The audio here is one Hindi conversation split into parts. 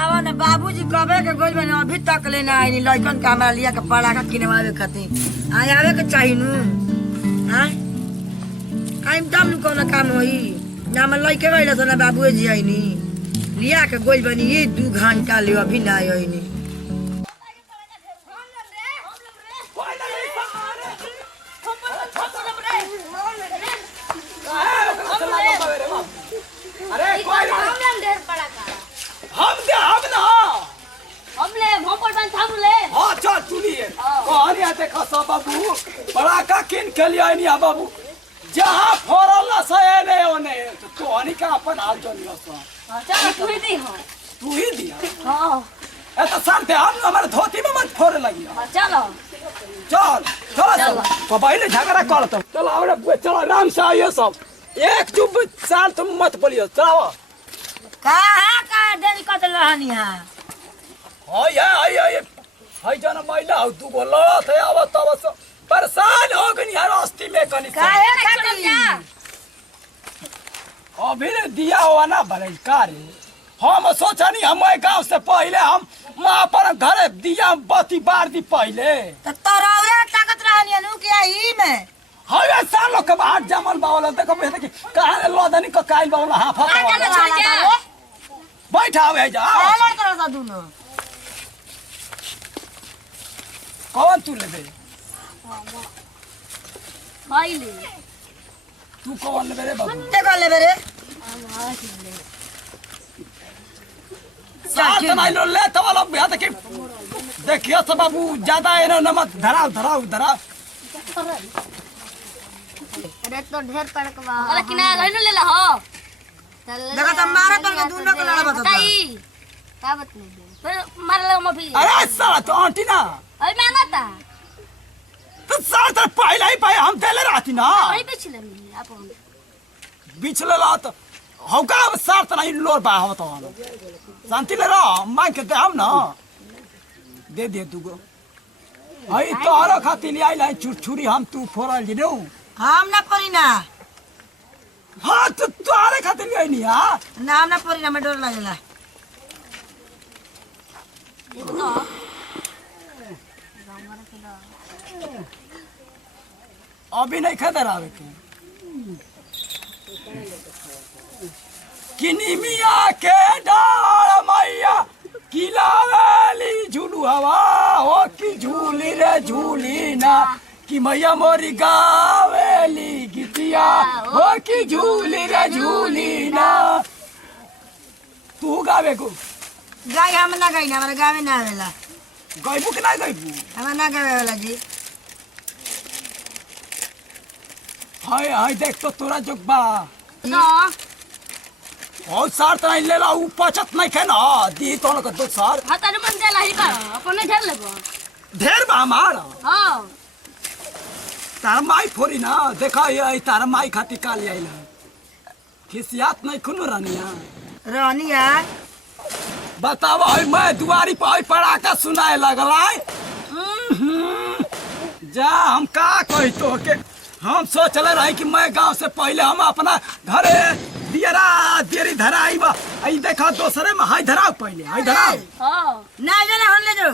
आवा ना बाबूजी कबे के गोल बने अभी तक लेना आई लइकन के हमरा लिया के पड़ाका किनवावे खातिर आ आवे के चाही नु हां आइम तब नु कोनो काम होई ना हम लइके गइला त ना बाबूजी आइनी लिया के गोल बनी ये 2 घंटा ले अभी ना आइनी अरे कोई हम ढेर पड़ाका हम ना हम ले भोपड़ बन थाम ले हां चल सुनिए कहानी आते खसा बाबू पड़ाका किन के लिए नहीं आ बाबू जहां फोरल सहे ने ओने तो हनी का अपन हाल चलियो सो चल तू ही दिया हां ए तो शांति हम हमारे धोती में मत फोड़ लगी चलो चल पहिले झगड़ा कर तो चलो आवड़े चलो आराम से आइए सब एक चुप साल तुम मत बोलियो चलो कहाँ का देरी कत रहनी हां हाय जाना महिला हो तू बोलो थे अब तब परेशान हो गई यार रास्ते में कनी काहे खाती अभी ने दिया हुआ ना बलात्कार हम सोचनी हम गांव से पहले हम मां पर घरे दिया बत्ती बार दी पहले त तोरावरे ताकत रहनी नु के ई में हाय सालों के बाद जमल बावला देखो मैं कि कहां लोदनी को काइल बावला हाफा बैठा हुए जा हेलो करो दा दुनो कौन तू ले दे भाई ले तू कौन ले रे बाबू ते को ले रे साथ नहीं लो ले तो वाला बिया देखियो तो बाबू ज्यादा है ना नमक धराओ अरे तो ढेर पड़कवा अरे किना रहनु ले ला हो देखा त मारे पर के दुनो को लड़ा बता का बात नहीं फिर मार ले मफी अरे साला तो आंटी ना अरे मांगता तो साला तो पहले ही पाए हम देले रहती ना वही पिछले में अपन बिछले ला तो हौका सार त नहीं लोर बा हो तो शांति ले रहा मांग के दे हम ना दे दे तू गो हई तोहरा खातिर ले आइला छुरी हम तू फोड़ल जी नो हम ना परी ना हां तो तोहरा खातिर ले नहीं हां नाम ना परी ना मैं डर लागला अभी नहीं खदर आवे के किनी मिया के डाल मैया किलावेली झूलू हवा हो कि झूली रे झूली ना कि मैया मोरी गावेली गीतिया हो कि झूली रे झूली ना तू गावे को गाय हम ना गाई ना हमारे गाँव में ना आवेला गइबू कि ना गइबू हमारा ना गावे वाला जी हाय देख तो तोरा जोग बा ना और सार त नहीं लेला ऊ पचत नहीं के ना दी तो न दो सार हाथ मन दे ला ही कर अपने ढेर लेबो ढेर बा हमारा हां तार माई फोरी ना देखा ये तार माई खाती काली आइला खिसियात नहीं खुनु रानिया रानिया बतावा हई मैं दुआरी पे हई पड़ाका सुनाए लगला जा हम का कही तो के हम सोचले रही कि मैं गांव से पहले हम अपना घरे दियरा देरी धराई बा आई देखा दोसरे में हाई धराओ पहले हाई धराओ हां ना जाने होन ले जो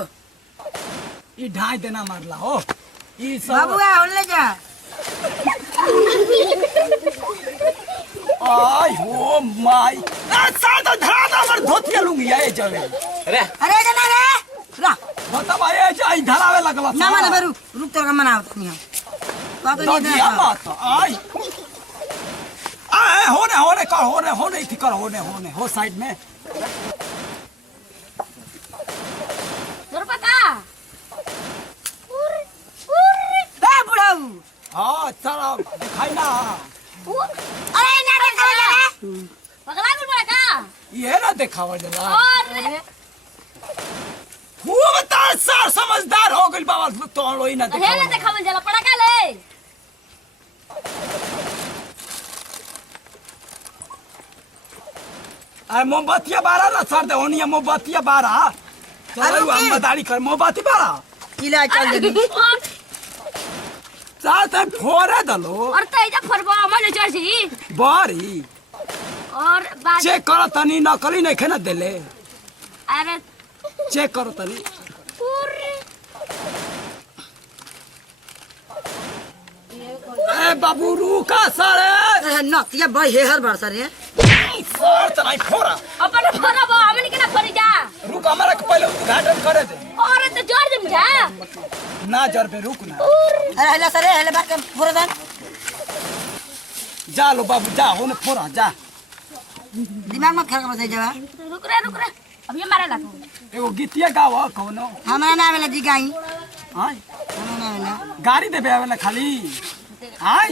ई ढाई देना मारला हो ई सब बाबू आ होन ले जा आई हो माई सादा धरा हमर धोतिया लूंगी ये जवे अरे जना रे रा बतावा ये जाई धरावे लगला ना माने बरू रुक तो मनाओ नहीं बात नहीं दे मत आई होने कर होने थी कर होने हो साइड में तोर पता ए बुढ़ाऊ हां चलो दिखाई ना अरे ना देखा रे पगला गुल बड़ा का ये ना दिखावा जला अरे वो बता सार समझदार हो गइल बाबा तो लोई ना हे दिखावा ना देखा जला पड़ा का ले आ मोमबत्तियां बारा ना सर दे ओनिया मोमबत्तियां बारा चलो हम बताड़ी कर मोमबत्ती बारा किला चल दे साथ फोरे दलो और तेजा फरबा मन चढ़ी बारी और बाद चेक कर तनी नकली नहीं खेना देले अरे चेक करो तनी ए बाबू रुका सारे नतिया भाई हे हर बार सर सर त नहीं फोरा अपन फोरा बा हमनी के ना फोरी जा रुक हमारा के पहले उद्घाटन करे दे अरे तो जोर दे मुझे ना जर पे रुक ना अरे हेला सर हेला बात के पूरा दिन जा लो बाबू जा होने फोरा जा दिमाग में खराब हो जाए रुक रे अब ये मारे ला तू एगो गीतिया गावा कौनो हमारा नाम है जी गाई हां हमारा नाम है गाड़ी देबे आवेला खाली हां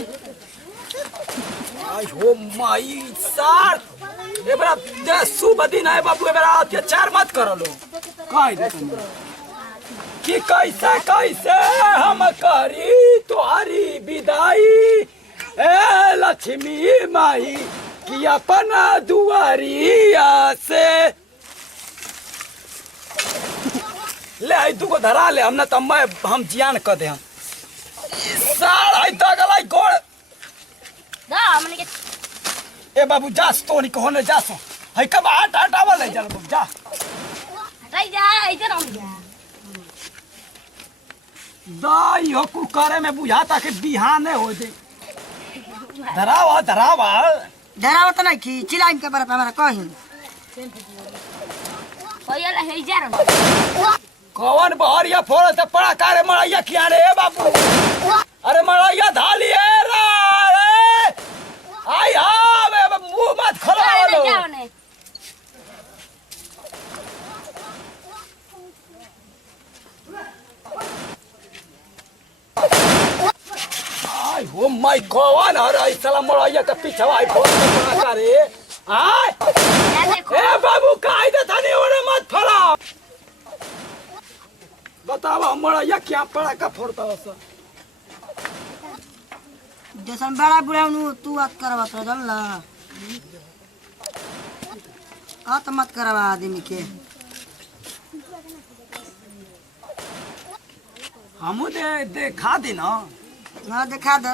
आई हो माई सर ए बड़ा दे शुभ दिन है बाबू ए बड़ा अत्याचार मत करो लो कह दे तुम कि कैसे हम करी तुम्हारी विदाई ए लक्ष्मी माई कि अपना दुआरिया से ले आई तू को धरा ले हमने तब हम जियान कर दे हम साल आई तगलाई गोड़ दा हमनी के ए बाबू जा तो नहीं होने जा सो है कब हटावा ले चल बाबू जा हटाई जा इधर हम जा दाई हो कु करे में बुझाता के बिहाने हो दे धरावा डराव तो नहीं की चिल्लाइम के बारे में हमारा कहीं कोयला है जा कौन बहरिया फोड़ से पड़ा कारे मड़ैया किया रे बाबू अरे मड़ैया धाली है रे आई हाँ मुंह मत खोलो लो आई हो माय कौन अरे साला मड़ैया के पीछे आई फोड़ से पड़ा कारे आई ए बाबू काहे दे थाने ओरे मत फड़ा बतावा मड़ैया क्या पड़ा का फोड़ता हो सर जैसन बड़ा बुढ़ा तू बात करवा तो जल ला तो मत करवा आदमी के हमू देखा दी ना हाँ दिखा दे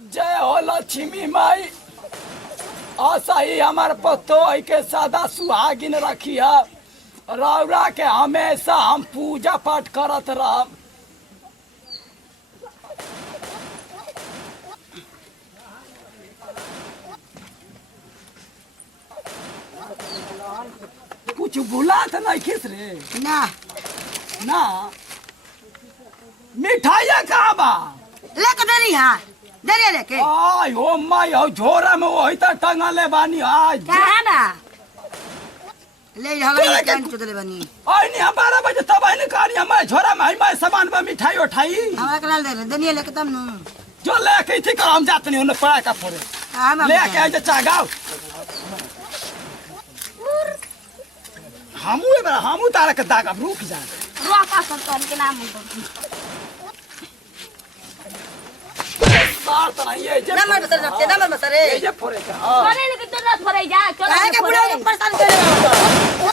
जय हो लक्ष्मी माई आशा ही हमारे पतो है के सादा सुहागिन रखिया रौरा के हमेशा हम पूजा पाठ करत रह कुछ भूला तो नहीं खिस रे ना ना मिठाइया कहाँ बा लेके देरी हाँ देरी लेके आई हो माई हो झोरा में वही तक टंगले बानी आज कहाँ ना ले हमारे कान चुदले बनी आई नहीं 12 बजे तब आई नहीं कहानी हमारे झोरा में मैं सामान में मिठाई उठाई हमारा कलाल दे देनी लेके तब नु जो लेके थी कर हम जाते नहीं उन्हें पड़ा का फोड़े लेके आए जा गाँव हमू तारा के दाग अब रुक जा रोका संतन के नाम सार तो नहीं ये नंबर बता रखते नंबर बता रे ये फोड़े का करे लेके तो रात भरे जा काहे के बुढ़ा को परेशान करे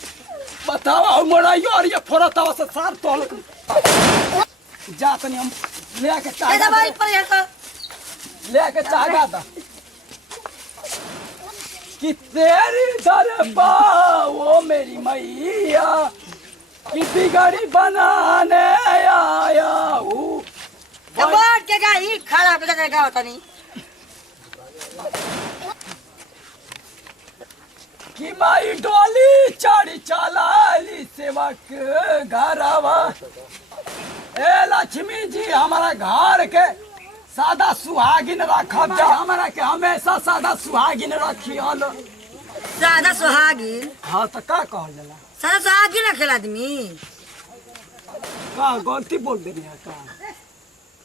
बताओ हम मराइयो और ये फोड़ा तवा से सार तोल जाते नहीं हम लेके ए चागा दवाई पर है का लेके चागा था कि तेरी दरबार वो मेरी मैया कि बिगड़ी बनाने आया हूँ तो बात के गाई खड़ा पे जगह गावत नहीं कि माई डोली चढ़ी चलाली सेवक घरवा ए लक्ष्मी जी हमारा घर के सादा सुहागिन रखब जा हमारा के हमेशा सादा सुहागिन रखियन सादा सुहागिन हाँ तो का कहल जाला सादा सुहागिन रखेल आदमी का गलती बोल देनी है का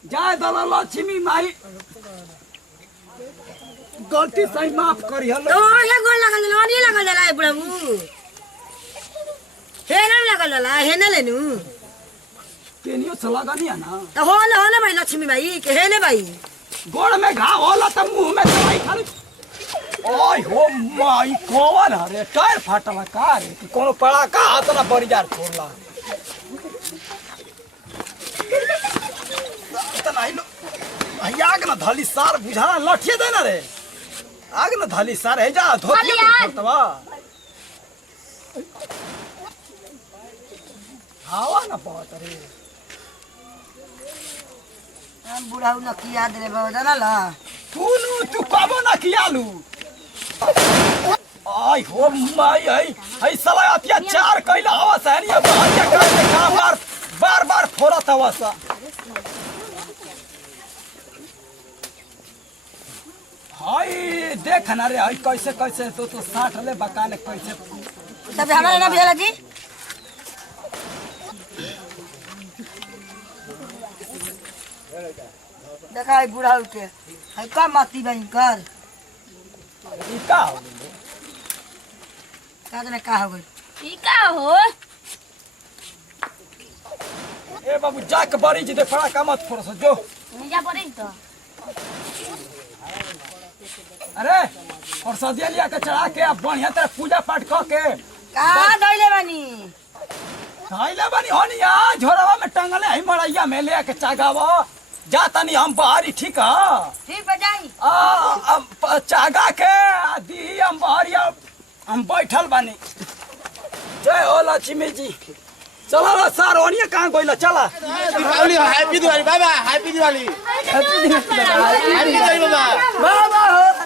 जाए दला लक्ष्मी माई गलती सही माफ करी हलो तो ये गोल लगल ना नहीं लगल जाला ए बुढ़ऊ हे ना लगल जाला हे ना लेनु केनियो से लगनी है ना तो हो ना भाई लक्ष्मी भाई के हे ने भाई गोड़ में घाव होला त मुंह में दवाई खाली ओय हो माई कौन हरे टायर फाटला का रे कि कोनो पड़ा का हाथ ना बरियार छोड़ला त नहीं लो आई आग न धली सार बुझा लठिए दे ना रे आग न धली सार है जा धोती खाली आग। तबा हवा न पवत रे हम बुढ़ाऊ न की याद रे बाबा जाना ला तू कबो न कियालू आई हो माई आई साला अत्याचार कइला हवा सहनिया बाहर के का बार फोड़त हवा सा हाय देख ना रे हाय कैसे कैसे तो 60 ले बकाले कैसे तब हमरा ना भेला जी देखा है बुढ़ाऊ के है का माती बन कर ई का हो का ने का हो गई ई का हो ए बाबू जाके बड़ी जी दे पड़ा का मत फोड़ सो जो निजा पड़े तो अरे और सदिया लिया के चढ़ा के अब बढ़िया तरह पूजा पाठ क के का दैले बानी खाइले बनी होनिया झोरवा में टंगले है मड़ैया में ले के चागावा जा तनी हम बाहरी ठीक है ठीक बजाई चागा के दी हम बाहरिया हम बैठल बानी जय हो लक्ष्मी जी चला ला सार होनिया कहाँ गइला चला दीपावली हैप्पी दिवाली बाबा हैप्पी दिवाली हैप्पी दिवाली बाबा बाबा हो